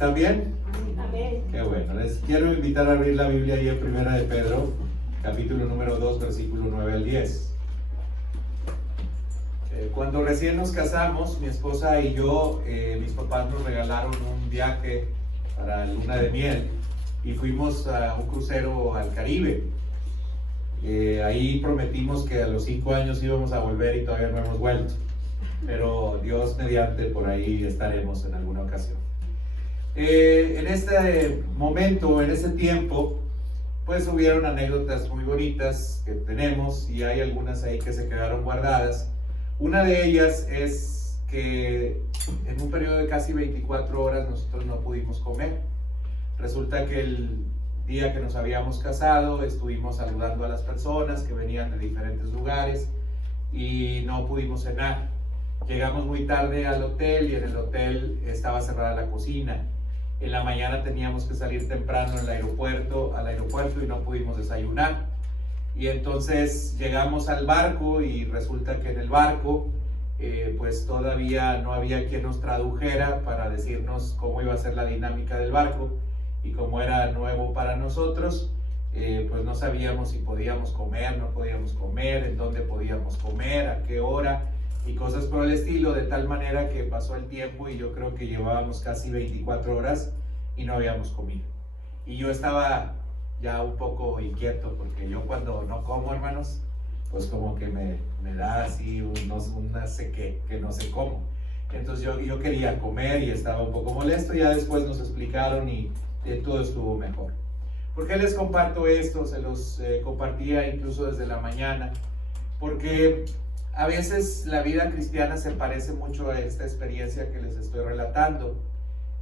¿Están bien? Amén. Qué bueno. Les quiero invitar a abrir la Biblia ahí en Primera de Pedro, capítulo número 2, versículo 9 al 10. Cuando recién nos casamos, mi esposa y yo, mis papás nos regalaron un viaje para la luna de miel y fuimos a un crucero al Caribe. Ahí prometimos que a los 5 años íbamos a volver y todavía no hemos vuelto, pero Dios mediante por ahí estaremos en alguna ocasión. En este momento, en ese tiempo, pues hubieron anécdotas muy bonitas que tenemos y hay algunas ahí que se quedaron guardadas. Una de ellas es que en un periodo de casi 24 horas nosotros no pudimos comer. Resulta que el día que nos habíamos casado estuvimos saludando a las personas que venían de diferentes lugares y no pudimos cenar. Llegamos muy tarde al hotel y en el hotel estaba cerrada la cocina. En la mañana teníamos que salir temprano al aeropuerto y no pudimos desayunar. Y entonces llegamos al barco y resulta que en el barco pues todavía no había quien nos tradujera para decirnos cómo iba a ser la dinámica del barco, y como era nuevo para nosotros, pues no sabíamos si podíamos comer, no podíamos comer, en dónde podíamos comer, a qué hora y cosas por el estilo, de tal manera que pasó el tiempo y yo creo que llevábamos casi 24 horas y no habíamos comido. Y yo estaba ya un poco inquieto, porque yo cuando no como, hermanos, pues como que me da así una sequedad que no sé cómo. Entonces yo quería comer y estaba un poco molesto. Ya después nos explicaron y todo estuvo mejor. ¿Por qué les comparto esto? Se los compartía incluso desde la mañana, porque a veces la vida cristiana se parece mucho a esta experiencia que les estoy relatando.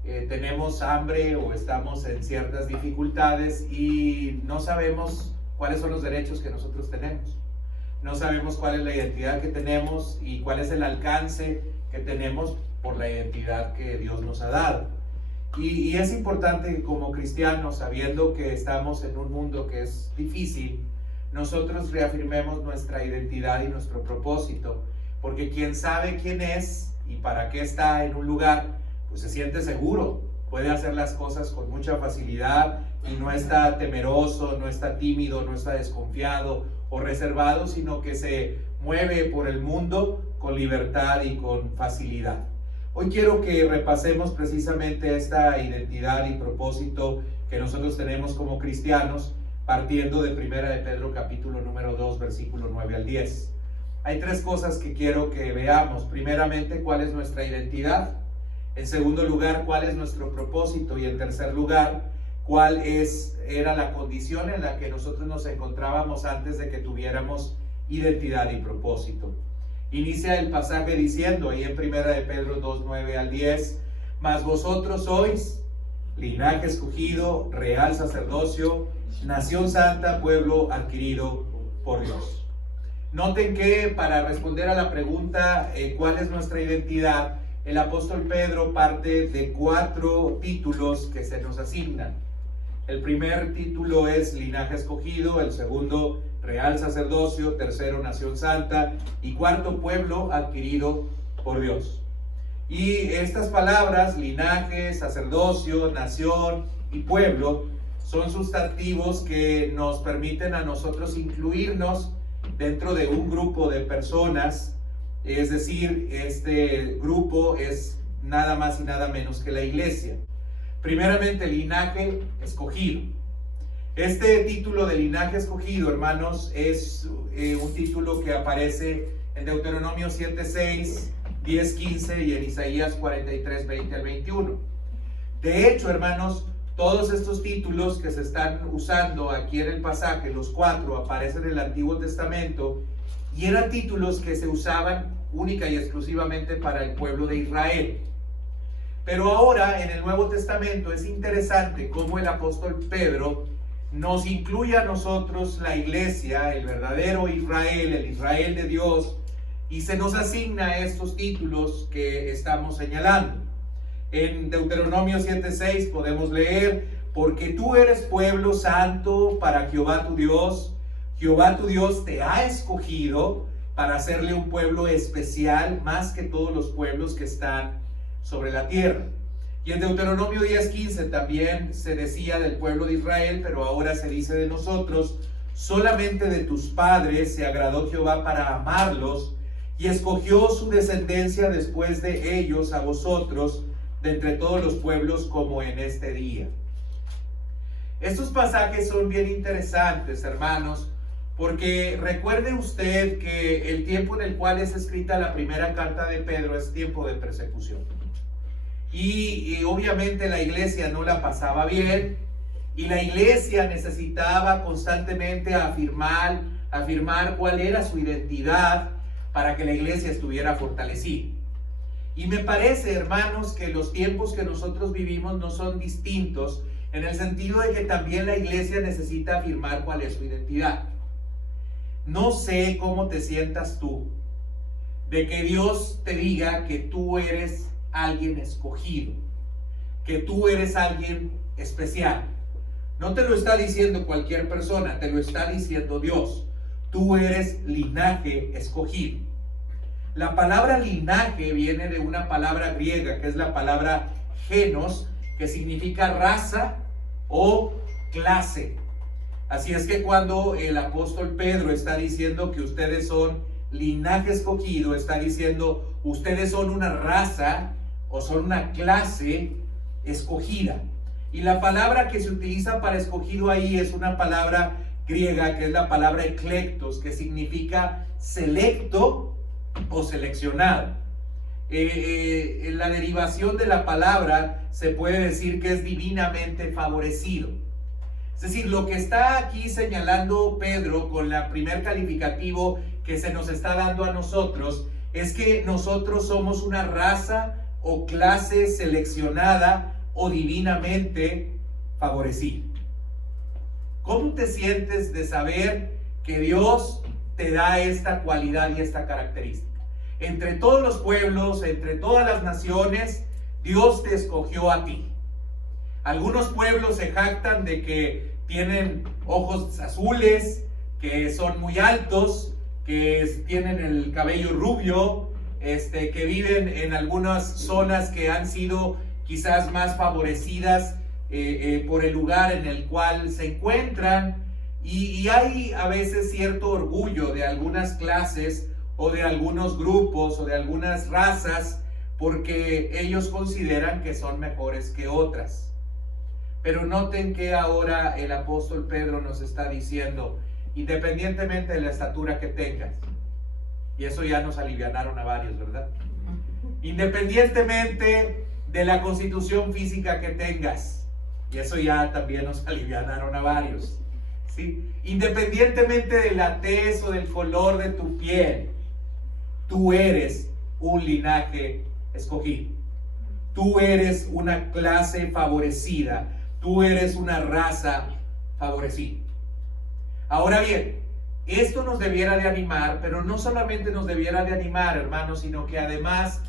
Tenemos hambre o estamos en ciertas dificultades y no sabemos cuáles son los derechos que nosotros tenemos. No sabemos cuál es la identidad que tenemos y cuál es el alcance que tenemos por la identidad que Dios nos ha dado. Y es importante que como cristianos, sabiendo que estamos en un mundo que es difícil, nosotros reafirmemos nuestra identidad y nuestro propósito, porque quien sabe quién es y para qué está en un lugar, pues se siente seguro, puede hacer las cosas con mucha facilidad y no está temeroso, no está tímido, no está desconfiado o reservado, sino que se mueve por el mundo con libertad y con facilidad. Hoy quiero que repasemos precisamente esta identidad y propósito que nosotros tenemos como cristianos, partiendo de Primera de Pedro capítulo número 2, versículo 9 al 10. Hay 3 cosas que quiero que veamos. Primeramente, ¿cuál es nuestra identidad? En segundo lugar, ¿cuál es nuestro propósito? Y en tercer lugar, ¿cuál era la condición en la que nosotros nos encontrábamos antes de que tuviéramos identidad y propósito? Inicia el pasaje diciendo, ahí en Primera de Pedro 2, 9 al 10, mas vosotros sois linaje escogido, real sacerdocio, nación santa, pueblo adquirido por Dios. Noten que para responder a la pregunta, ¿cuál es nuestra identidad?, el apóstol Pedro parte de 4 títulos que se nos asignan. El primer título es linaje escogido, el segundo real sacerdocio, tercero nación santa y cuarto pueblo adquirido por Dios. Y estas palabras, linaje, sacerdocio, nación y pueblo, son sustantivos que nos permiten a nosotros incluirnos dentro de un grupo de personas. Es decir, este grupo es nada más y nada menos que la iglesia. Primeramente, linaje escogido. Este título de linaje escogido, hermanos, es un título que aparece en Deuteronomio 7:6, 10:15 y en Isaías 43, 20 al 21. De hecho, hermanos, todos estos títulos que se están usando aquí en el pasaje, los 4, aparecen en el Antiguo Testamento y eran títulos que se usaban única y exclusivamente para el pueblo de Israel. Pero ahora en el Nuevo Testamento es interesante cómo el apóstol Pedro nos incluye a nosotros, la iglesia, el verdadero Israel, el Israel de Dios, y se nos asigna estos títulos que estamos señalando. En Deuteronomio 7:6 podemos leer, porque tú eres pueblo santo para Jehová tu Dios te ha escogido para hacerle un pueblo especial más que todos los pueblos que están sobre la tierra. Y en Deuteronomio 10:15 también se decía del pueblo de Israel, pero ahora se dice de nosotros: solamente de tus padres se agradó Jehová para amarlos, y escogió su descendencia después de ellos a vosotros, de entre todos los pueblos, como en este día. Estos pasajes son bien interesantes, hermanos, porque recuerde usted que el tiempo en el cual es escrita la primera carta de Pedro es tiempo de persecución. Y obviamente la iglesia no la pasaba bien, y la iglesia necesitaba constantemente afirmar cuál era su identidad para que la iglesia estuviera fortalecida. Y me parece, hermanos, que los tiempos que nosotros vivimos no son distintos, en el sentido de que también la iglesia necesita afirmar cuál es su identidad. No sé cómo te sientas tú de que Dios te diga que tú eres alguien escogido, que tú eres alguien especial. No te lo está diciendo cualquier persona, te lo está diciendo Dios. Tú eres linaje escogido. La palabra linaje viene de una palabra griega, que es la palabra genos, que significa raza o clase. Así es que cuando el apóstol Pedro está diciendo que ustedes son linaje escogido, está diciendo ustedes son una raza o son una clase escogida. Y la palabra que se utiliza para escogido ahí es una palabra griega, que es la palabra eclectos, que significa selecto o seleccionado. En la derivación de la palabra se puede decir que es divinamente favorecido. Es decir, lo que está aquí señalando Pedro con el primer calificativo que se nos está dando a nosotros es que nosotros somos una raza o clase seleccionada o divinamente favorecida. ¿Cómo te sientes de saber que Dios te da esta cualidad y esta característica? Entre todos los pueblos, entre todas las naciones, Dios te escogió a ti. Algunos pueblos se jactan de que tienen ojos azules, que son muy altos, que tienen el cabello rubio, que viven en algunas zonas que han sido quizás más favorecidas por el lugar en el cual se encuentran, y hay a veces cierto orgullo de algunas clases o de algunos grupos o de algunas razas porque ellos consideran que son mejores que otras. Pero noten que ahora el apóstol Pedro nos está diciendo, independientemente de la estatura que tengas, y eso ya nos alivianaron a varios, ¿verdad? Independientemente de la constitución física que tengas, y eso ya también nos alivianaron a varios, ¿sí? Independientemente de la tez o del color de tu piel, tú eres un linaje escogido. Tú eres una clase favorecida. Tú eres una raza favorecida. Ahora bien, esto nos debiera de animar, pero no solamente nos debiera de animar, hermanos, sino que además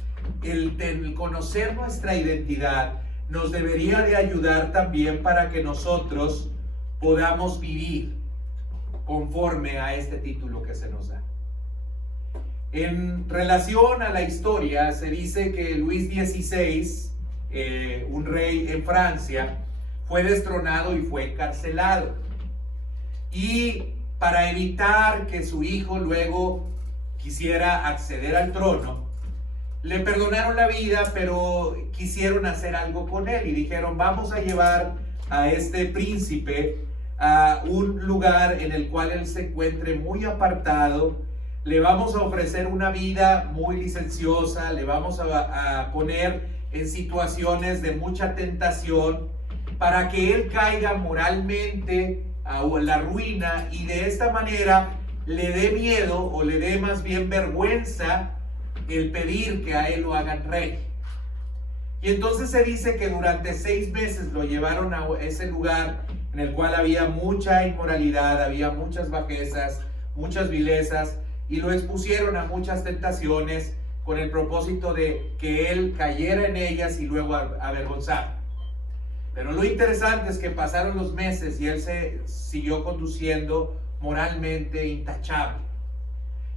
el conocer nuestra identidad nos debería de ayudar también para que nosotros podamos vivir conforme a este título que se nos da. En relación a la historia, se dice que Luis XVI, un rey en Francia, fue destronado y fue encarcelado. Y para evitar que su hijo luego quisiera acceder al trono, le perdonaron la vida, pero quisieron hacer algo con él y dijeron, vamos a llevar a este príncipe a un lugar en el cual él se encuentre muy apartado, le vamos a ofrecer una vida muy licenciosa, le vamos a poner en situaciones de mucha tentación para que él caiga moralmente a la ruina y de esta manera le dé miedo o le dé más bien vergüenza el pedir que a él lo hagan rey. Y entonces se dice que durante 6 meses lo llevaron a ese lugar en el cual había mucha inmoralidad, había muchas bajezas, muchas vilezas, y lo expusieron a muchas tentaciones con el propósito de que él cayera en ellas y luego avergonzara. Pero lo interesante es que pasaron los meses y él se siguió conduciendo moralmente intachable.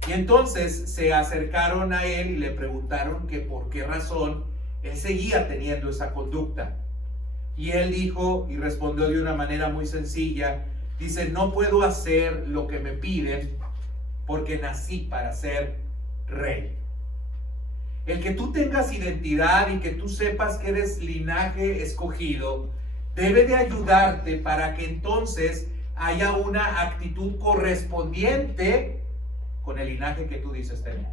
Y entonces se acercaron a él y le preguntaron que por qué razón él seguía teniendo esa conducta. Y él dijo y respondió de una manera muy sencilla, dice, no puedo hacer lo que me piden porque nací para ser rey. El que tú tengas identidad y que tú sepas que eres linaje escogido, debe de ayudarte para que entonces haya una actitud correspondiente con el linaje que tú dices tener.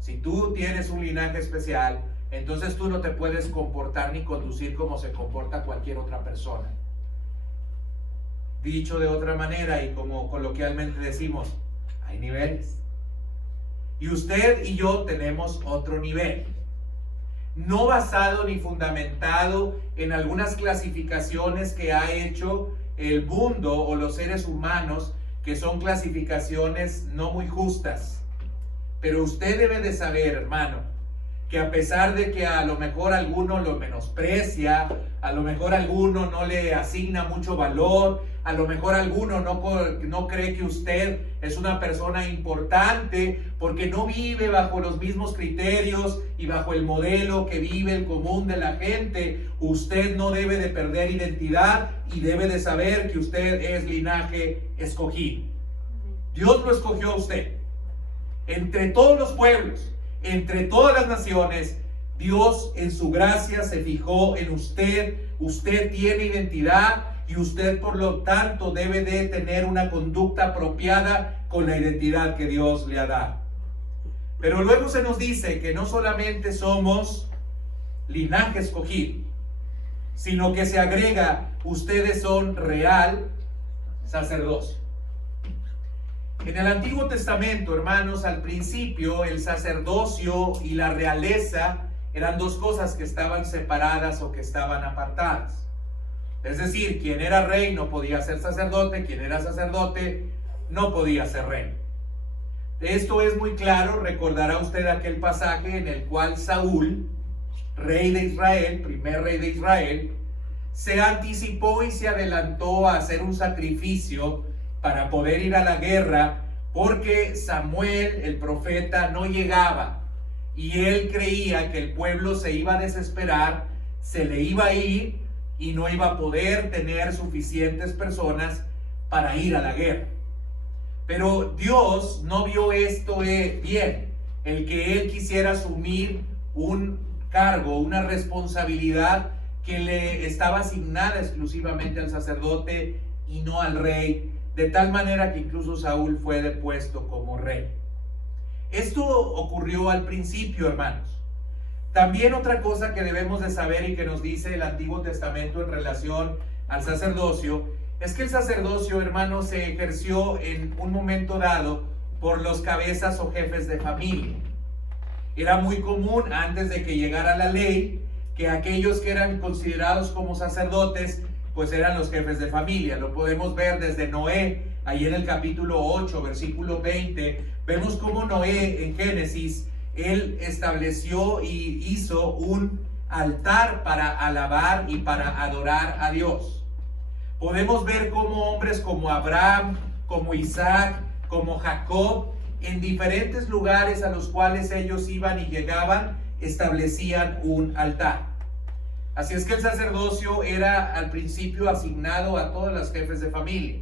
Si tú tienes un linaje especial, entonces tú no te puedes comportar ni conducir como se comporta cualquier otra persona. Dicho de otra manera y como coloquialmente decimos, hay niveles. Y usted y yo tenemos otro nivel. No basado ni fundamentado en algunas clasificaciones que ha hecho el mundo o los seres humanos, que son clasificaciones no muy justas. Pero usted debe de saber, hermano, que a pesar de que a lo mejor alguno lo menosprecia, a lo mejor alguno no le asigna mucho valor, a lo mejor alguno no cree que usted es una persona importante porque no vive bajo los mismos criterios y bajo el modelo que vive el común de la gente, usted no debe de perder identidad y debe de saber que usted es linaje escogido. Dios lo escogió a usted. Entre todos los pueblos, entre todas las naciones, Dios en su gracia se fijó en usted. Usted tiene identidad y usted por lo tanto debe de tener una conducta apropiada con la identidad que Dios le ha dado. Pero luego se nos dice que no solamente somos linaje escogido, sino que se agrega, ustedes son real sacerdocio. En el Antiguo Testamento, hermanos, al principio el sacerdocio y la realeza eran dos cosas que estaban separadas o que estaban apartadas. Es decir, quien era rey no podía ser sacerdote, quien era sacerdote no podía ser rey. Esto es muy claro, recordará usted aquel pasaje en el cual Saúl, rey de Israel, primer rey de Israel, se anticipó y se adelantó a hacer un sacrificio para poder ir a la guerra, porque Samuel, el profeta, no llegaba y él creía que el pueblo se iba a desesperar, se le iba a ir y no iba a poder tener suficientes personas para ir a la guerra. Pero Dios no vio esto bien, el que él quisiera asumir un cargo, una responsabilidad que le estaba asignada exclusivamente al sacerdote y no al rey, de tal manera que incluso Saúl fue depuesto como rey. Esto ocurrió al principio, hermanos. También otra cosa que debemos de saber y que nos dice el Antiguo Testamento en relación al sacerdocio, es que el sacerdocio, hermanos, se ejerció en un momento dado por los cabezas o jefes de familia. Era muy común antes de que llegara la ley que aquellos que eran considerados como sacerdotes pues eran los jefes de familia. Lo podemos ver desde Noé, ahí en el capítulo 8, versículo 20. Vemos cómo Noé en Génesis, él estableció y hizo un altar para alabar y para adorar a Dios. Podemos ver cómo hombres como Abraham, como Isaac, como Jacob, en diferentes lugares a los cuales ellos iban y llegaban, establecían un altar. Así es que el sacerdocio era al principio asignado a todas las jefes de familia.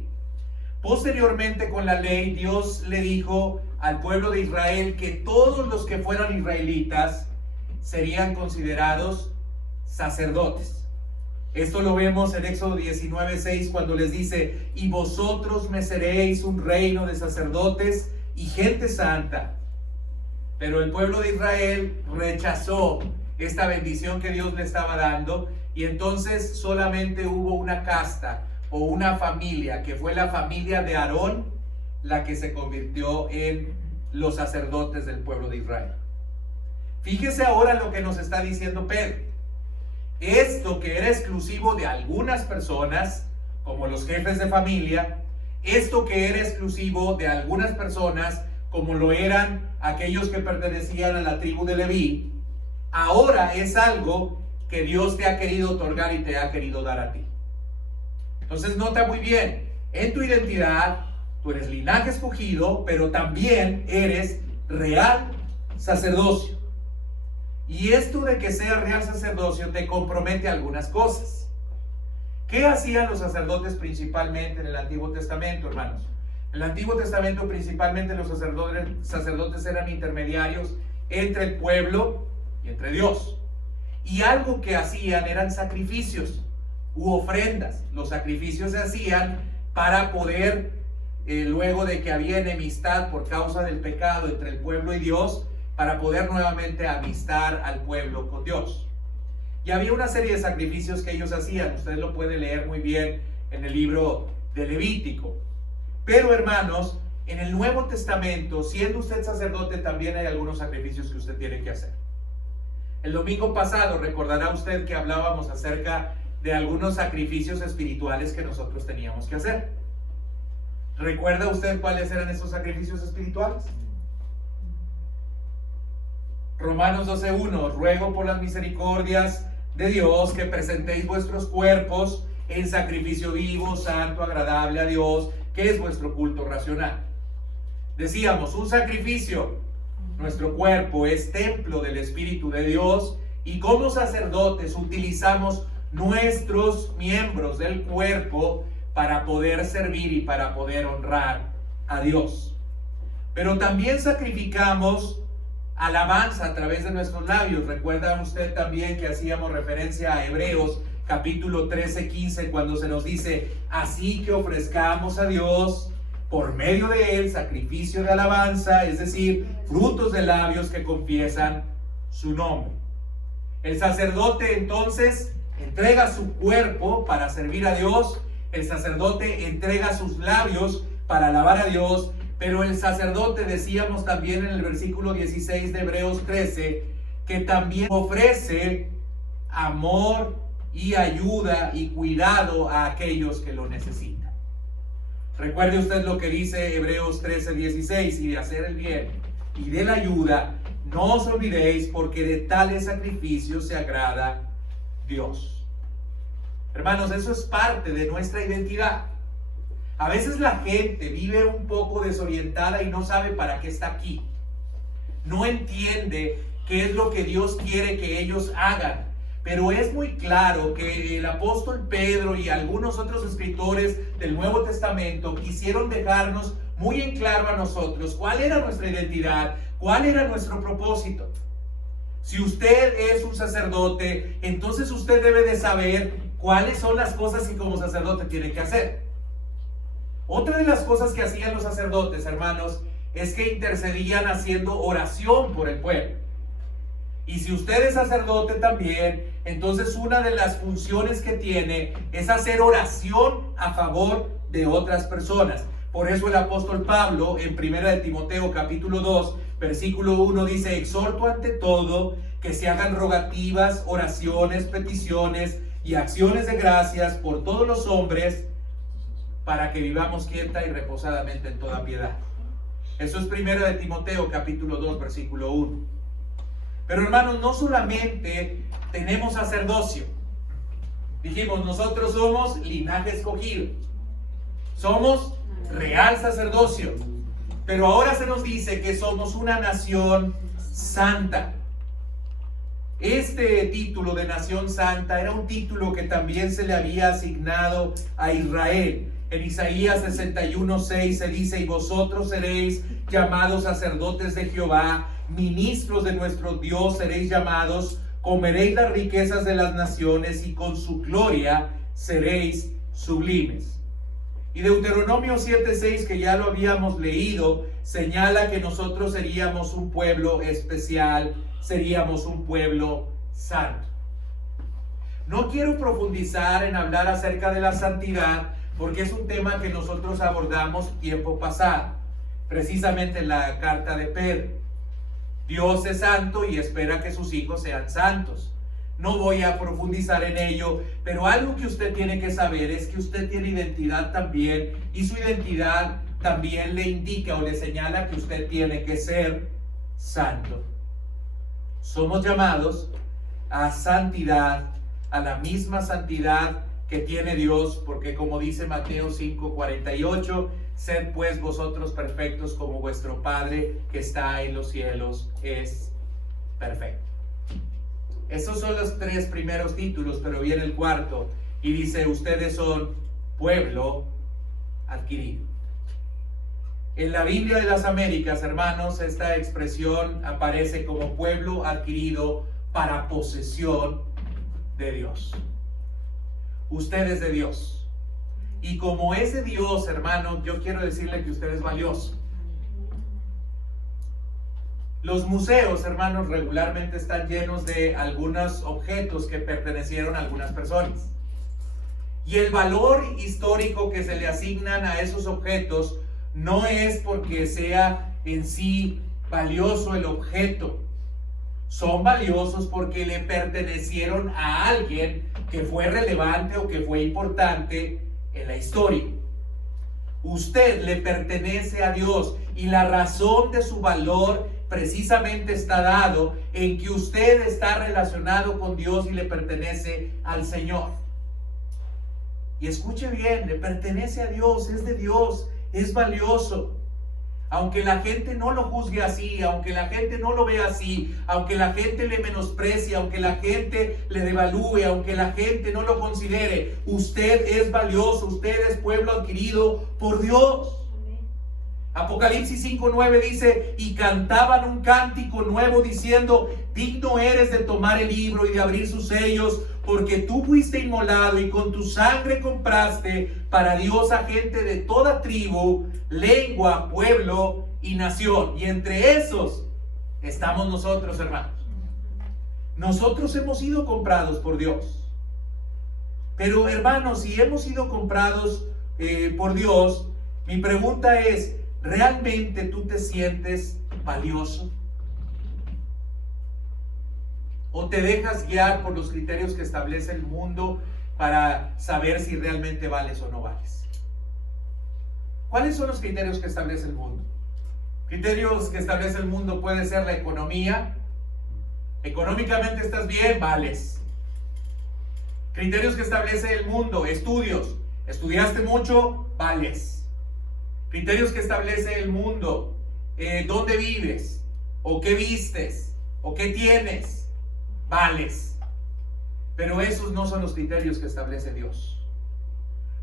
Posteriormente, con la ley, Dios le dijo al pueblo de Israel que todos los que fueran israelitas serían considerados sacerdotes. Esto lo vemos en Éxodo 19:6, cuando les dice: y vosotros me seréis un reino de sacerdotes y gente santa. Pero el pueblo de Israel rechazó esta bendición que Dios le estaba dando, y entonces solamente hubo una casta o una familia, que fue la familia de Aarón, la que se convirtió en los sacerdotes del pueblo de Israel. Fíjese ahora lo que nos está diciendo Pedro. Esto que era exclusivo de algunas personas, como los jefes de familia, esto que era exclusivo de algunas personas, como lo eran aquellos que pertenecían a la tribu de Leví, ahora es algo que Dios te ha querido otorgar y te ha querido dar a ti. Entonces nota muy bien, en tu identidad, tú eres linaje escogido, pero también eres real sacerdocio. Y esto de que sea real sacerdocio te compromete a algunas cosas. ¿Qué hacían los sacerdotes principalmente en el Antiguo Testamento, hermanos? En el Antiguo Testamento principalmente los sacerdotes eran intermediarios entre el pueblo y entre Dios. Y algo que hacían eran sacrificios u ofrendas. Los sacrificios se hacían para poder, luego de que había enemistad por causa del pecado entre el pueblo y Dios, para poder nuevamente amistar al pueblo con Dios. Y había una serie de sacrificios que ellos hacían. Usted lo puede leer muy bien en el libro de Levítico. Pero, hermanos, en el Nuevo Testamento, siendo usted sacerdote, también hay algunos sacrificios que usted tiene que hacer. El domingo pasado recordará usted que hablábamos acerca de algunos sacrificios espirituales que nosotros teníamos que hacer. ¿Recuerda usted cuáles eran esos sacrificios espirituales? Romanos 12:1, ruego por las misericordias de Dios que presentéis vuestros cuerpos en sacrificio vivo, santo, agradable a Dios, que es vuestro culto racional. Decíamos, un sacrificio, nuestro cuerpo es templo del Espíritu de Dios, y como sacerdotes utilizamos nuestros miembros del cuerpo para poder servir y para poder honrar a Dios. Pero también sacrificamos alabanza a través de nuestros labios. Recuerda usted también que hacíamos referencia a Hebreos capítulo 13:15, cuando se nos dice, así que ofrezcamos a Dios por medio de él sacrificio de alabanza, es decir, frutos de labios que confiesan su nombre. El sacerdote entonces entrega su cuerpo para servir a Dios, el sacerdote entrega sus labios para alabar a Dios, pero el sacerdote, decíamos también en el versículo 16 de Hebreos 13, que también ofrece amor y ayuda y cuidado a aquellos que lo necesitan. Recuerde usted lo que dice Hebreos 13:16, y de hacer el bien y de la ayuda no os olvidéis, porque de tales sacrificios se agrada Dios. Hermanos, eso es parte de nuestra identidad. A veces la gente vive un poco desorientada y no sabe para qué está aquí. No entiende qué es lo que Dios quiere que ellos hagan. Pero es muy claro que el apóstol Pedro y algunos otros escritores del Nuevo Testamento quisieron dejarnos muy en claro a nosotros cuál era nuestra identidad, cuál era nuestro propósito. Si usted es un sacerdote, entonces usted debe de saber cuáles son las cosas que como sacerdote tiene que hacer. Otra de las cosas que hacían los sacerdotes, hermanos, es que intercedían haciendo oración por el pueblo. Y si usted es sacerdote también, entonces una de las funciones que tiene es hacer oración a favor de otras personas. Por eso el apóstol Pablo en 1 de Timoteo capítulo 2, versículo 1 dice, exhorto ante todo que se hagan rogativas, oraciones, peticiones y acciones de gracias por todos los hombres, para que vivamos quieta y reposadamente en toda piedad. Eso es 1 de Timoteo capítulo 2, versículo 1. Pero hermanos, no solamente tenemos sacerdocio. Dijimos, nosotros somos linaje escogido. Somos real sacerdocio. Pero ahora se nos dice que somos una nación santa. Este título de nación santa era un título que también se le había asignado a Israel. En Isaías 61:6 se dice, y vosotros seréis llamados sacerdotes de Jehová, ministros de nuestro Dios seréis llamados, comeréis las riquezas de las naciones y con su gloria seréis sublimes. Y Deuteronomio 7:6, que ya lo habíamos leído, señala que nosotros seríamos un pueblo especial, seríamos un pueblo santo. No quiero profundizar en hablar acerca de la santidad, porque es un tema que nosotros abordamos tiempo pasado, precisamente en la carta de Pedro. Dios es santo y espera que sus hijos sean santos. No voy a profundizar en ello, pero algo que usted tiene que saber es que usted tiene identidad también, y su identidad también le indica o le señala que usted tiene que ser santo. Somos llamados a santidad, a la misma santidad que tiene Dios, porque como dice Mateo 5:48, sed pues vosotros perfectos como vuestro Padre que está en los cielos es perfecto. Esos son los 3 primeros títulos, pero viene el 4 y dice: ustedes son pueblo adquirido. En la Biblia de las Américas, hermanos, esta expresión aparece como pueblo adquirido para posesión de Dios. Usted es de Dios. Y como es de Dios, hermano, yo quiero decirle que usted es valioso. Los museos, hermanos, regularmente están llenos de algunos objetos que pertenecieron a algunas personas. Y el valor histórico que se le asignan a esos objetos no es porque sea en sí valioso el objeto. Son valiosos porque le pertenecieron a alguien que fue relevante o que fue importante en la historia. Usted le pertenece a Dios y la razón de su valor precisamente está dado en que usted está relacionado con Dios y le pertenece al Señor. Y escuche bien, le pertenece a Dios, es de Dios, es valioso. Aunque la gente no lo juzgue así, aunque la gente no lo vea así, aunque la gente le menosprecie, aunque la gente le devalúe, aunque la gente no lo considere, usted es valioso, usted es pueblo adquirido por Dios. Apocalipsis 5:9 dice: y cantaban un cántico nuevo diciendo: digno eres de tomar el libro y de abrir sus sellos, porque tú fuiste inmolado y con tu sangre compraste para Dios a gente de toda tribu, lengua, pueblo y nación. Y entre esos estamos nosotros, hermanos. Nosotros hemos sido comprados por Dios. Pero, hermanos, si hemos sido comprados por Dios, mi pregunta es: ¿realmente tú te sientes valioso? ¿O te dejas guiar por los criterios que establece el mundo para saber si realmente vales o no vales? ¿Cuáles son los criterios que establece el mundo? Criterios que establece el mundo puede ser la economía. Económicamente estás bien, vales. Criterios que establece el mundo: estudios. Estudiaste mucho, vales. Criterios que establece el mundo: dónde vives, o qué vistes, o qué tienes, vales. Pero esos no son los criterios que establece Dios.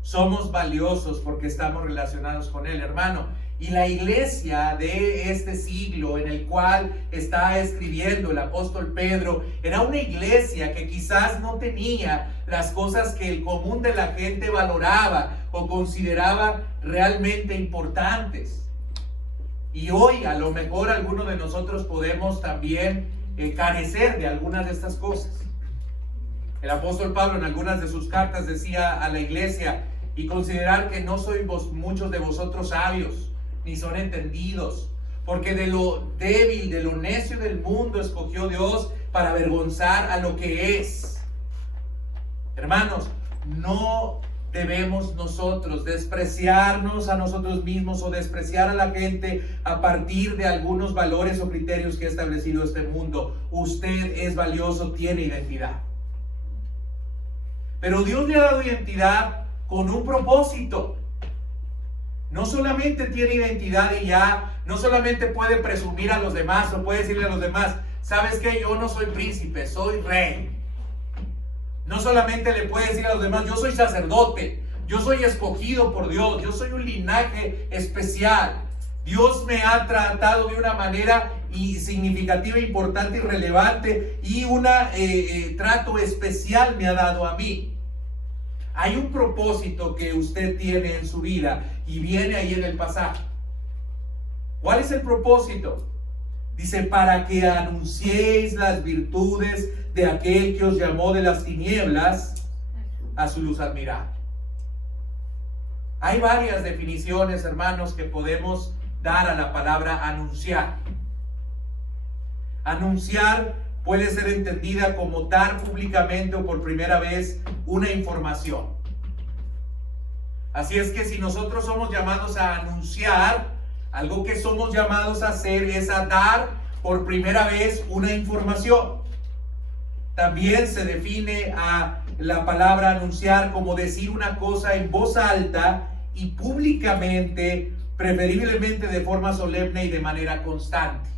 Somos valiosos porque estamos relacionados con Él, hermano. Y la iglesia de este siglo en el cual está escribiendo el apóstol Pedro era una iglesia que quizás no tenía las cosas que el común de la gente valoraba o consideraba realmente importantes. Y hoy a lo mejor algunos de nosotros podemos también carecer de algunas de estas cosas. El apóstol Pablo en algunas de sus cartas decía a la iglesia: y considerar que no sois muchos de vosotros sabios, ni son entendidos, porque de lo débil, de lo necio del mundo escogió Dios para avergonzar a lo que es. Hermanos, no debemos nosotros despreciarnos a nosotros mismos o despreciar a la gente a partir de algunos valores o criterios que ha establecido este mundo. Usted es valioso, tiene identidad. Pero Dios le ha dado identidad con un propósito. No solamente tiene identidad y ya, no solamente puede presumir a los demás o puede decirle a los demás: ¿sabes qué? Yo no soy príncipe, soy rey. No solamente le puede decir a los demás: yo soy sacerdote, yo soy escogido por Dios, yo soy un linaje especial. Dios me ha tratado de una manera significativa, importante y relevante, y un trato especial me ha dado a mí. Hay un propósito que usted tiene en su vida y viene ahí en el pasaje. ¿Cuál es el propósito? Dice: para que anunciéis las virtudes de aquel que os llamó de las tinieblas a su luz admirable. Hay varias definiciones, hermanos, que podemos dar a la palabra anunciar. Anunciar puede ser entendida como dar públicamente o por primera vez una información. Así es que si nosotros somos llamados a anunciar, algo que somos llamados a hacer es a dar por primera vez una información. También se define a la palabra anunciar como decir una cosa en voz alta y públicamente, preferiblemente de forma solemne y de manera constante.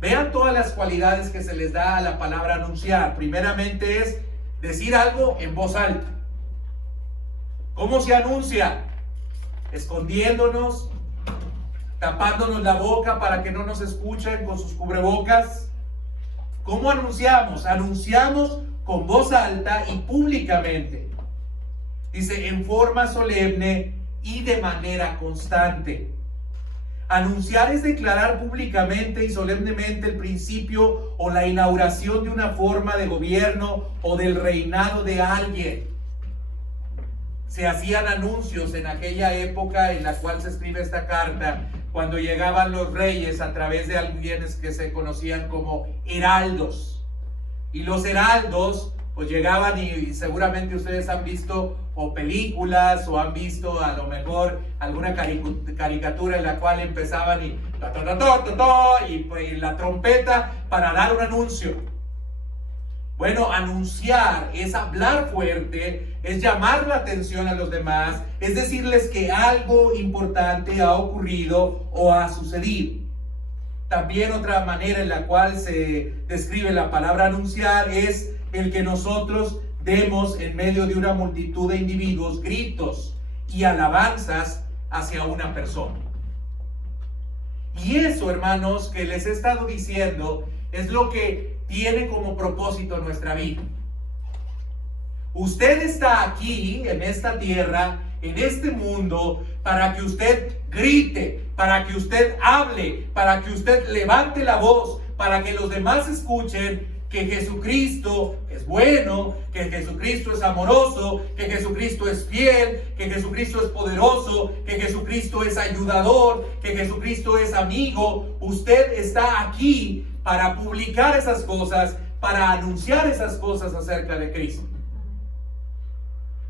Vean todas las cualidades que se les da a la palabra anunciar. Primeramente es decir algo en voz alta. ¿Cómo se anuncia? Escondiéndonos, tapándonos la boca para que no nos escuchen con sus cubrebocas. ¿Cómo anunciamos? Anunciamos con voz alta y públicamente. Dice, en forma solemne y de manera constante. Anunciar es declarar públicamente y solemnemente el principio o la inauguración de una forma de gobierno o del reinado de alguien. Se hacían anuncios en aquella época en la cual se escribe esta carta, cuando llegaban los reyes a través de alguienes que se conocían como heraldos. Y los heraldos pues llegaban y seguramente ustedes han visto o películas o han visto a lo mejor alguna caricatura en la cual empezaban y la trompeta para dar un anuncio. Bueno, anunciar es hablar fuerte, es llamar la atención a los demás, es decirles que algo importante ha ocurrido o ha sucedido. También otra manera en la cual se describe la palabra anunciar es el que nosotros demos en medio de una multitud de individuos gritos y alabanzas hacia una persona. Y eso, hermanos, que les he estado diciendo es lo que tiene como propósito nuestra vida. Usted está aquí en esta tierra, en este mundo, para que usted grite, para que usted hable, para que usted levante la voz, para que los demás escuchen que Jesucristo es bueno, que Jesucristo es amoroso, que Jesucristo es fiel, que Jesucristo es poderoso, que Jesucristo es ayudador, que Jesucristo es amigo. Usted está aquí para publicar esas cosas, para anunciar esas cosas acerca de Cristo.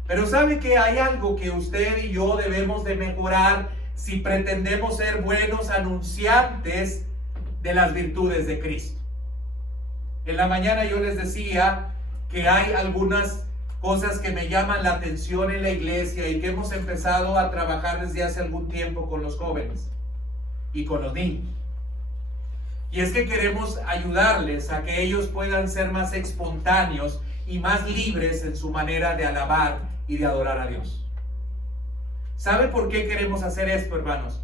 Pero ¿sabe que hay algo que usted y yo debemos de mejorar si pretendemos ser buenos anunciantes de las virtudes de Cristo? En la mañana yo les decía que hay algunas cosas que me llaman la atención en la iglesia y que hemos empezado a trabajar desde hace algún tiempo con los jóvenes y con los niños. Y es que queremos ayudarles a que ellos puedan ser más espontáneos y más libres en su manera de alabar y de adorar a Dios. ¿Sabe por qué queremos hacer esto, hermanos?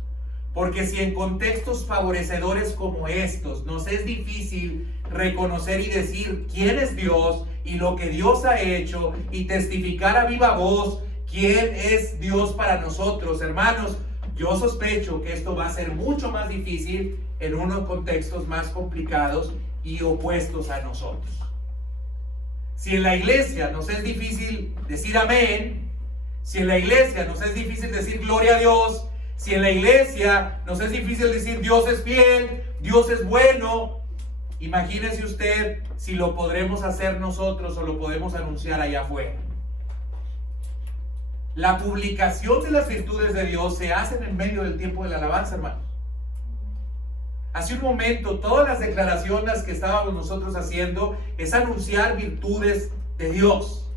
Porque si en contextos favorecedores como estos nos es difícil reconocer y decir quién es Dios y lo que Dios ha hecho y testificar a viva voz quién es Dios para nosotros, hermanos, yo sospecho que esto va a ser mucho más difícil en unos contextos más complicados y opuestos a nosotros. Si en la iglesia nos es difícil decir amén, si en la iglesia nos es difícil decir gloria a Dios, si en la iglesia nos es difícil decir Dios es fiel, Dios es bueno, imagínese usted si lo podremos hacer nosotros o lo podemos anunciar allá afuera. La publicación de las virtudes de Dios se hace en el medio del tiempo de la alabanza, hermanos. Hace un momento, todas las declaraciones que estábamos nosotros haciendo es anunciar virtudes de Dios.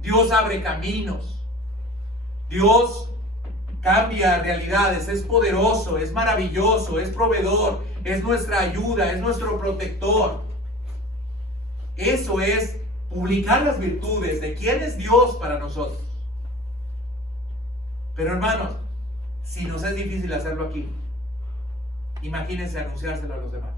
Dios abre caminos. Dios cambia realidades, es poderoso, es maravilloso, es proveedor, es nuestra ayuda, es nuestro protector. Eso es publicar las virtudes de quién es Dios para nosotros. Pero hermanos, si nos es difícil hacerlo aquí, imagínense anunciárselo a los demás.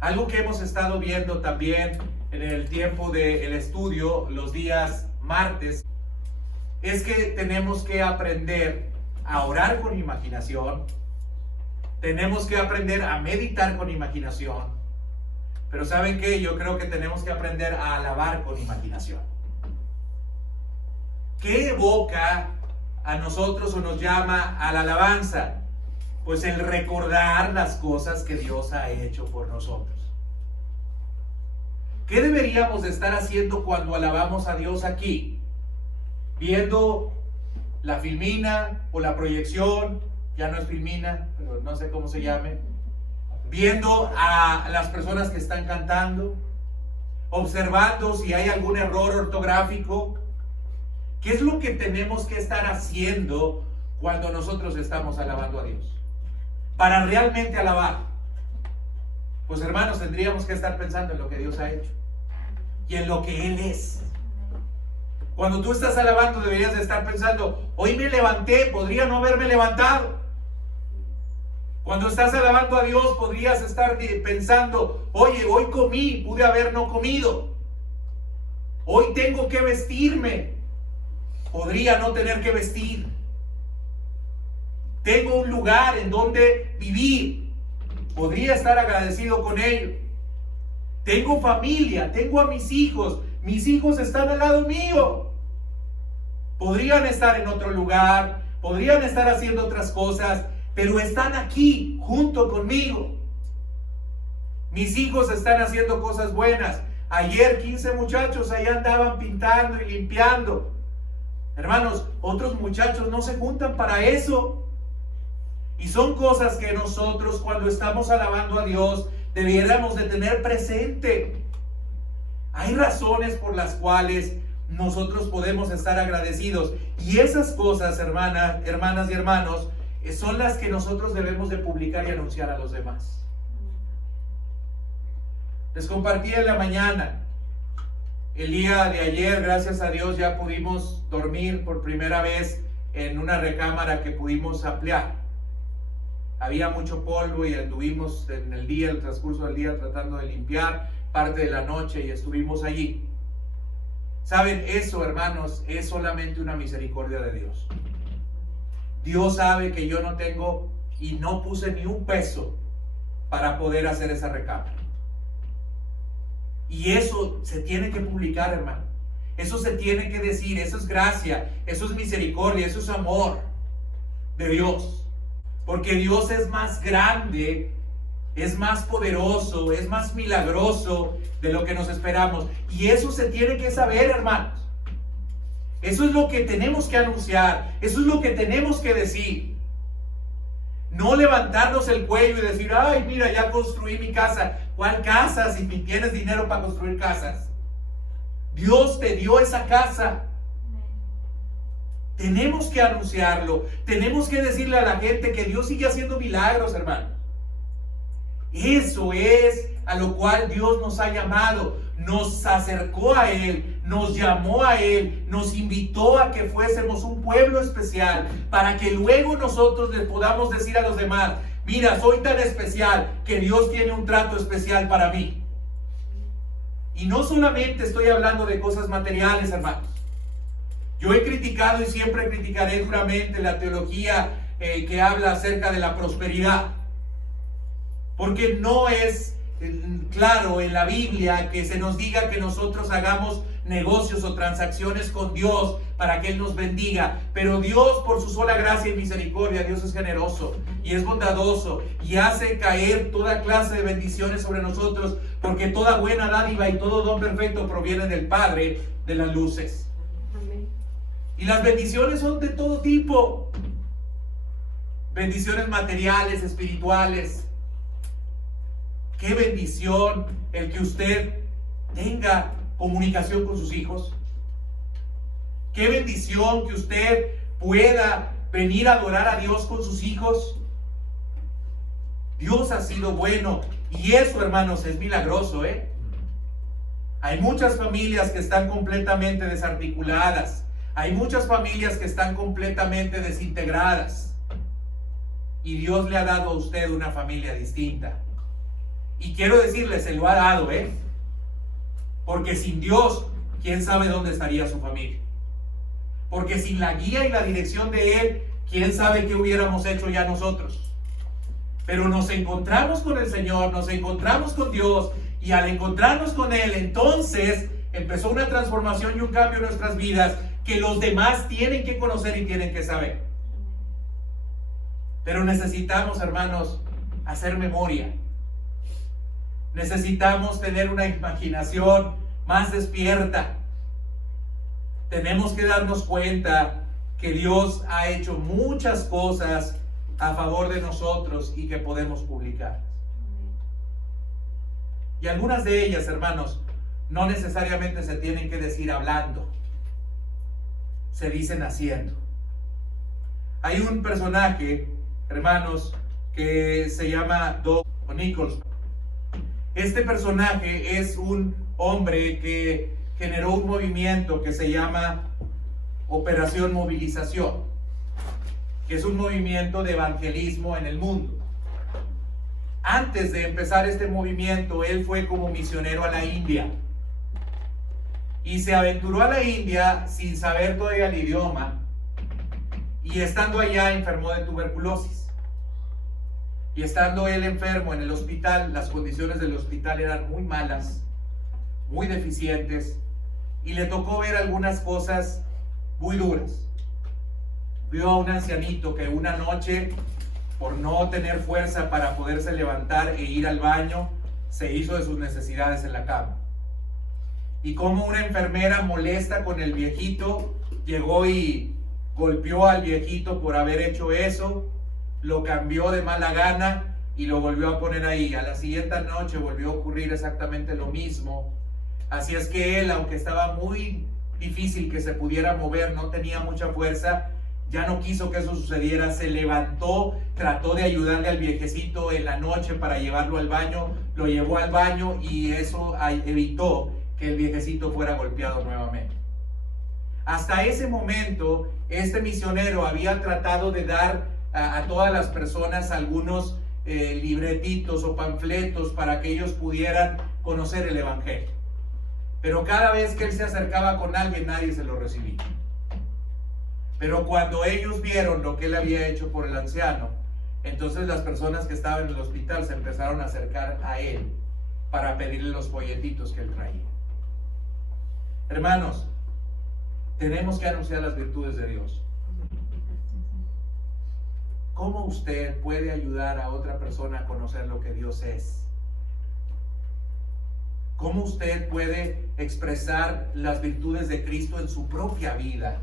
Algo que hemos estado viendo también en el tiempo del estudio, los días martes, es que tenemos que aprender a orar con imaginación, tenemos que aprender a meditar con imaginación, pero ¿saben qué? Yo creo que tenemos que aprender a alabar con imaginación. ¿Qué evoca a nosotros o nos llama a la alabanza? Pues el recordar las cosas que Dios ha hecho por nosotros. ¿Qué deberíamos de estar haciendo cuando alabamos a Dios aquí? Viendo la filmina o la proyección, ya no es filmina, pero no sé cómo se llame, viendo a las personas que están cantando, observando si hay algún error ortográfico. ¿Qué es lo que tenemos que estar haciendo cuando nosotros estamos alabando a Dios? para realmente alabar? Pues hermanos, tendríamos que estar pensando en lo que Dios ha hecho y en lo que Él es. Cuando tú estás alabando, deberías de estar pensando, hoy me levanté, podría no haberme levantado. Cuando estás alabando a Dios, podrías estar pensando, oye, hoy comí, pude haber no comido. Hoy tengo que vestirme, podría no tener que vestir. Tengo un lugar en donde vivir, podría estar agradecido con ello. Tengo familia, tengo a mis hijos están al lado mío. Podrían estar en otro lugar, podrían estar haciendo otras cosas, pero están aquí junto conmigo. Mis hijos están haciendo cosas buenas. Ayer 15 muchachos ahí andaban pintando y limpiando. Hermanos, otros muchachos no se juntan para eso. Y son cosas que nosotros, cuando estamos alabando a Dios, debiéramos de tener presente. Hay razones por las cuales nosotros podemos estar agradecidos. Y esas cosas, hermanas y hermanos, son las que nosotros debemos de publicar y anunciar a los demás. Les compartí en la mañana. El día de ayer, gracias a Dios, ya pudimos dormir por primera vez en una recámara que pudimos ampliar. Había mucho polvo y anduvimos en el transcurso del día tratando de limpiar parte de la noche y estuvimos allí. Saben, eso, hermanos, es solamente una misericordia de Dios. Dios sabe que yo no tengo y no puse ni un peso para poder hacer esa recámara. Y eso se tiene que publicar, hermano. Eso se tiene que decir, eso es gracia, eso es misericordia, eso es amor de Dios. Porque Dios es más grande, es más poderoso, es más milagroso de lo que nos esperamos. Y eso se tiene que saber, hermanos. Eso es lo que tenemos que anunciar, eso es lo que tenemos que decir. No levantarnos el cuello y decir, ay, mira, ya construí mi casa. ¿Cuál casa si tienes dinero para construir casas? Dios te dio esa casa. Tenemos que anunciarlo. Tenemos que decirle a la gente que Dios sigue haciendo milagros, hermano. Eso es a lo cual Dios nos ha llamado. Nos acercó a Él, nos llamó a Él, nos invitó a que fuésemos un pueblo especial para que luego nosotros les podamos decir a los demás, mira, soy tan especial que Dios tiene un trato especial para mí. Y no solamente estoy hablando de cosas materiales, hermanos. Yo he criticado y siempre criticaré duramente la teología que habla acerca de la prosperidad. Porque no es claro en la Biblia que se nos diga que nosotros hagamos negocios o transacciones con Dios para que Él nos bendiga. Pero Dios, por su sola gracia y misericordia, Dios es generoso y es bondadoso y hace caer toda clase de bendiciones sobre nosotros, porque toda buena dádiva y todo don perfecto proviene del Padre de las luces. Amén. Y las bendiciones son de todo tipo. Bendiciones materiales, espirituales. Qué bendición el que usted tenga comunicación con sus hijos. Qué bendición que usted pueda venir a adorar a Dios con sus hijos. Dios ha sido bueno y eso, hermanos, es milagroso, Hay muchas familias que están completamente desarticuladas. Hay muchas familias que están completamente desintegradas. Y Dios le ha dado a usted una familia distinta. Y quiero decirle, se lo ha dado, Porque sin Dios, ¿quién sabe dónde estaría su familia? Porque sin la guía y la dirección de Él, ¿quién sabe qué hubiéramos hecho ya nosotros? Pero nos encontramos con el Señor, nos encontramos con Dios, y al encontrarnos con Él, entonces empezó una transformación y un cambio en nuestras vidas que los demás tienen que conocer y tienen que saber. Pero necesitamos, hermanos, hacer memoria. Necesitamos tener una imaginación más despierta. Tenemos que darnos cuenta que Dios ha hecho muchas cosas a favor de nosotros y que podemos publicar. Y algunas de ellas, hermanos, no necesariamente se tienen que decir hablando. Se dicen haciendo. Hay un personaje, hermanos, que se llama Doug Nichols. Este personaje es un hombre que generó un movimiento que se llama Operación Movilización, que es un movimiento de evangelismo en el mundo. Antes de empezar este movimiento, él fue como misionero a la India y se aventuró a la India sin saber todavía el idioma, y estando allá enfermó de tuberculosis. Y estando él enfermo en el hospital, las condiciones del hospital eran muy malas, muy deficientes, y le tocó ver algunas cosas muy duras. Vio a un ancianito que una noche, por no tener fuerza para poderse levantar e ir al baño, se hizo de sus necesidades en la cama. Y como una enfermera molesta con el viejito, llegó y golpeó al viejito por haber hecho eso, lo cambió de mala gana y lo volvió a poner ahí. A la siguiente noche volvió a ocurrir exactamente lo mismo. Así es que él, aunque estaba muy difícil que se pudiera mover, no tenía mucha fuerza, ya no quiso que eso sucediera, se levantó, trató de ayudarle al viejecito en la noche para llevarlo al baño, lo llevó al baño y eso evitó que el viejecito fuera golpeado nuevamente. Hasta ese momento, este misionero había tratado de dar a todas las personas algunos libretitos o panfletos para que ellos pudieran conocer el evangelio. Pero cada vez que él se acercaba con alguien, nadie se lo recibía. Pero cuando ellos vieron lo que él había hecho por el anciano, entonces las personas que estaban en el hospital se empezaron a acercar a él para pedirle los folletitos que él traía. Hermanos, tenemos que anunciar las virtudes de Dios. ¿Cómo usted puede ayudar a otra persona a conocer lo que Dios es? ¿Cómo usted puede expresar las virtudes de Cristo en su propia vida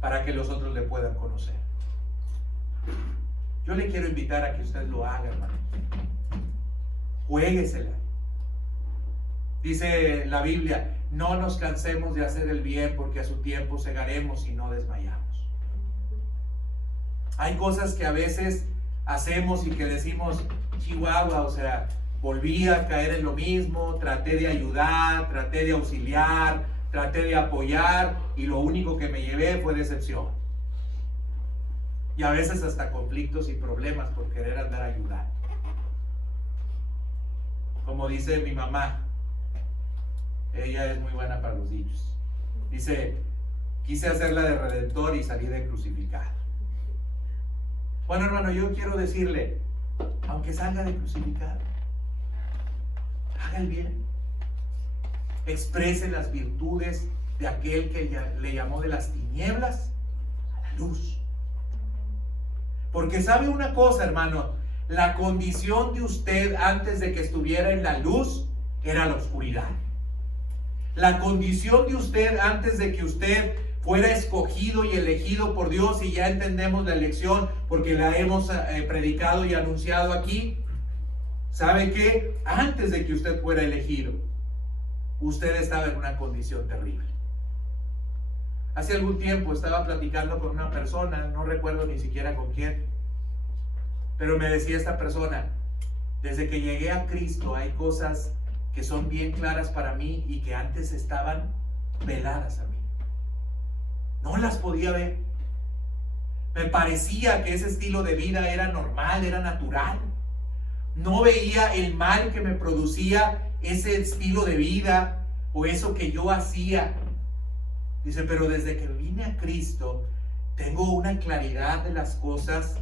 para que los otros le puedan conocer? Yo le quiero invitar a que usted lo haga, hermano. Juéguesela. Dice la Biblia, no nos cansemos de hacer el bien porque a su tiempo segaremos y no desmayamos. Hay cosas que a veces hacemos y que decimos, chihuahua, o sea, volví a caer en lo mismo, traté de ayudar, traté de auxiliar, traté de apoyar y lo único que me llevé fue decepción. Y a veces hasta conflictos y problemas por querer andar a ayudar. Como dice mi mamá, ella es muy buena para los dichos. Dice, quise hacerla de redentor y salí de crucificado. Bueno, hermano, yo quiero decirle, aunque salga de crucificado, haga el bien. Exprese las virtudes de aquel que le llamó de las tinieblas a la luz. Porque sabe una cosa, hermano, la condición de usted antes de que estuviera en la luz era la oscuridad. La condición de usted antes de que usted fuera escogido y elegido por Dios, y ya entendemos la elección porque la hemos predicado y anunciado aquí. ¿Sabe qué? Antes de que usted fuera elegido, usted estaba en una condición terrible. Hace algún tiempo estaba platicando con una persona, no recuerdo ni siquiera con quién, pero me decía esta persona, desde que llegué a Cristo hay cosas que son bien claras para mí y que antes estaban veladas a mí. No las podía ver. Me parecía que ese estilo de vida era normal, era natural. No veía el mal que me producía ese estilo de vida o eso que yo hacía. Dice, pero desde que vine a Cristo tengo una claridad de las cosas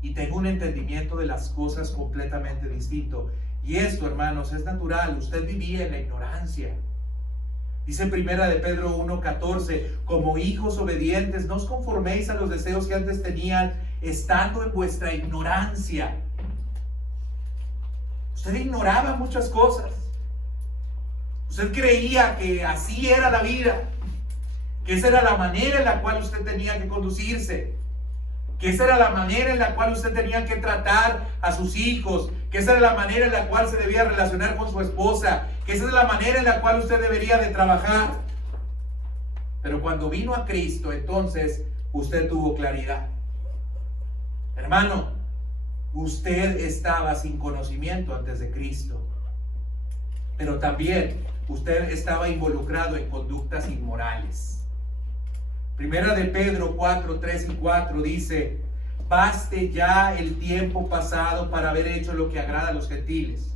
y tengo un entendimiento de las cosas completamente distinto. Y esto, hermanos, es natural. Usted vivía en la ignorancia. Dice primera de Pedro 1:14, como hijos obedientes, no os conforméis a los deseos que antes tenían, estando en vuestra ignorancia. Usted ignoraba muchas cosas. Usted creía que así era la vida, que esa era la manera en la cual usted tenía que conducirse, que esa era la manera en la cual usted tenía que tratar a sus hijos, que esa era la manera en la cual se debía relacionar con su esposa, que esa es la manera en la cual usted debería de trabajar. Pero cuando vino a Cristo, entonces usted tuvo claridad. Hermano, Usted estaba sin conocimiento antes de Cristo, pero también usted estaba involucrado en conductas inmorales. Primera de Pedro 4, 3 y 4 dice: baste ya el tiempo pasado para haber hecho lo que agrada a los gentiles,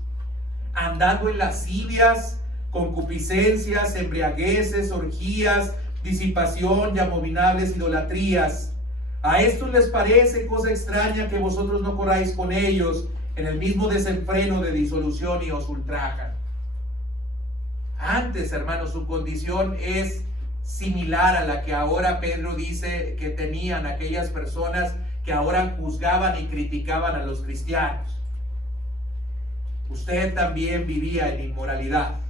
andando en lascivias, concupiscencias, embriagueces, orgías, disipación y abominables idolatrías. A estos les parece cosa extraña que vosotros no corráis con ellos en el mismo desenfreno de disolución y os ultrajan. Antes, hermanos, su condición es similar a la que ahora Pedro dice que tenían aquellas personas que ahora juzgaban y criticaban a los cristianos. Usted también vivía en inmoralidad.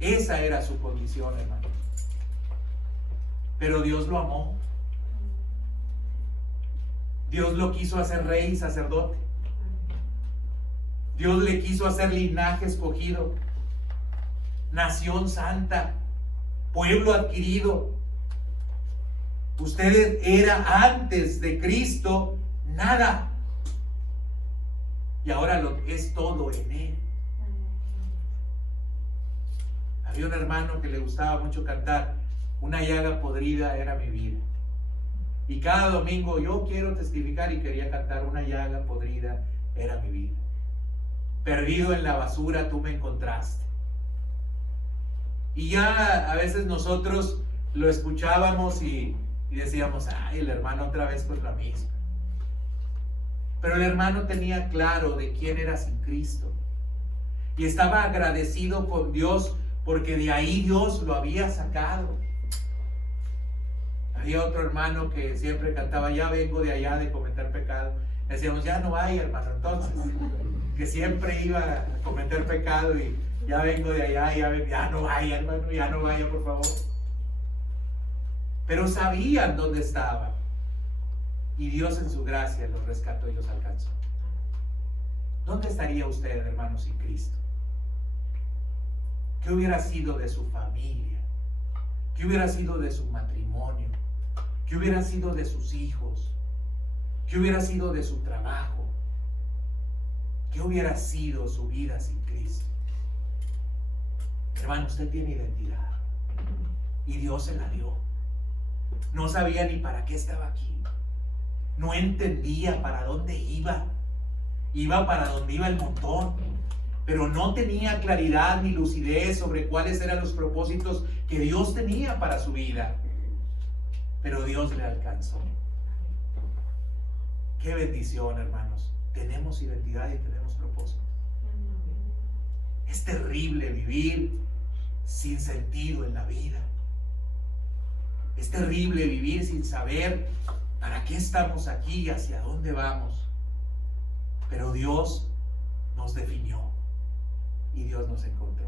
Esa era su condición, hermano. Pero Dios lo amó. Dios lo quiso hacer rey y sacerdote. Dios le quiso hacer linaje escogido, nación santa, pueblo adquirido. Usted era antes de Cristo nada, y ahora lo es todo en Él. Había un hermano que le gustaba mucho cantar: una llaga podrida era mi vida. Y cada domingo yo quiero testificar y quería cantar: una llaga podrida era mi vida. Perdido en la basura tú me encontraste. Y ya a veces nosotros lo escuchábamos y decíamos: ay, el hermano otra vez con la misma. Pero el hermano tenía claro de quién era sin Cristo. Y estaba agradecido con Dios porque de ahí Dios lo había sacado. Había otro hermano que siempre cantaba: ya vengo de allá de cometer pecado. Le decíamos: ya no vaya, hermano, entonces. Que siempre iba a cometer pecado y ya vengo de allá, ya no vaya, hermano, ya no vaya, por favor. Pero sabían dónde estaban. Y Dios en su gracia los rescató y los alcanzó. ¿Dónde estaría usted, hermano, sin Cristo? ¿Qué hubiera sido de su familia? ¿Qué hubiera sido de su matrimonio? ¿Qué hubiera sido de sus hijos? ¿Qué hubiera sido de su trabajo? ¿Qué hubiera sido su vida sin Cristo? Hermano, usted tiene identidad y Dios se la dio. No sabía ni para qué estaba aquí. No entendía para dónde iba. Iba para donde iba el montón, pero no tenía claridad ni lucidez sobre cuáles eran los propósitos que Dios tenía para su vida. Pero Dios le alcanzó. Qué bendición, hermanos. Tenemos identidad y tenemos propósito. Es terrible vivir sin sentido en la vida. Es terrible vivir sin saber para qué estamos aquí y hacia dónde vamos. Pero Dios nos definió y Dios nos encontró.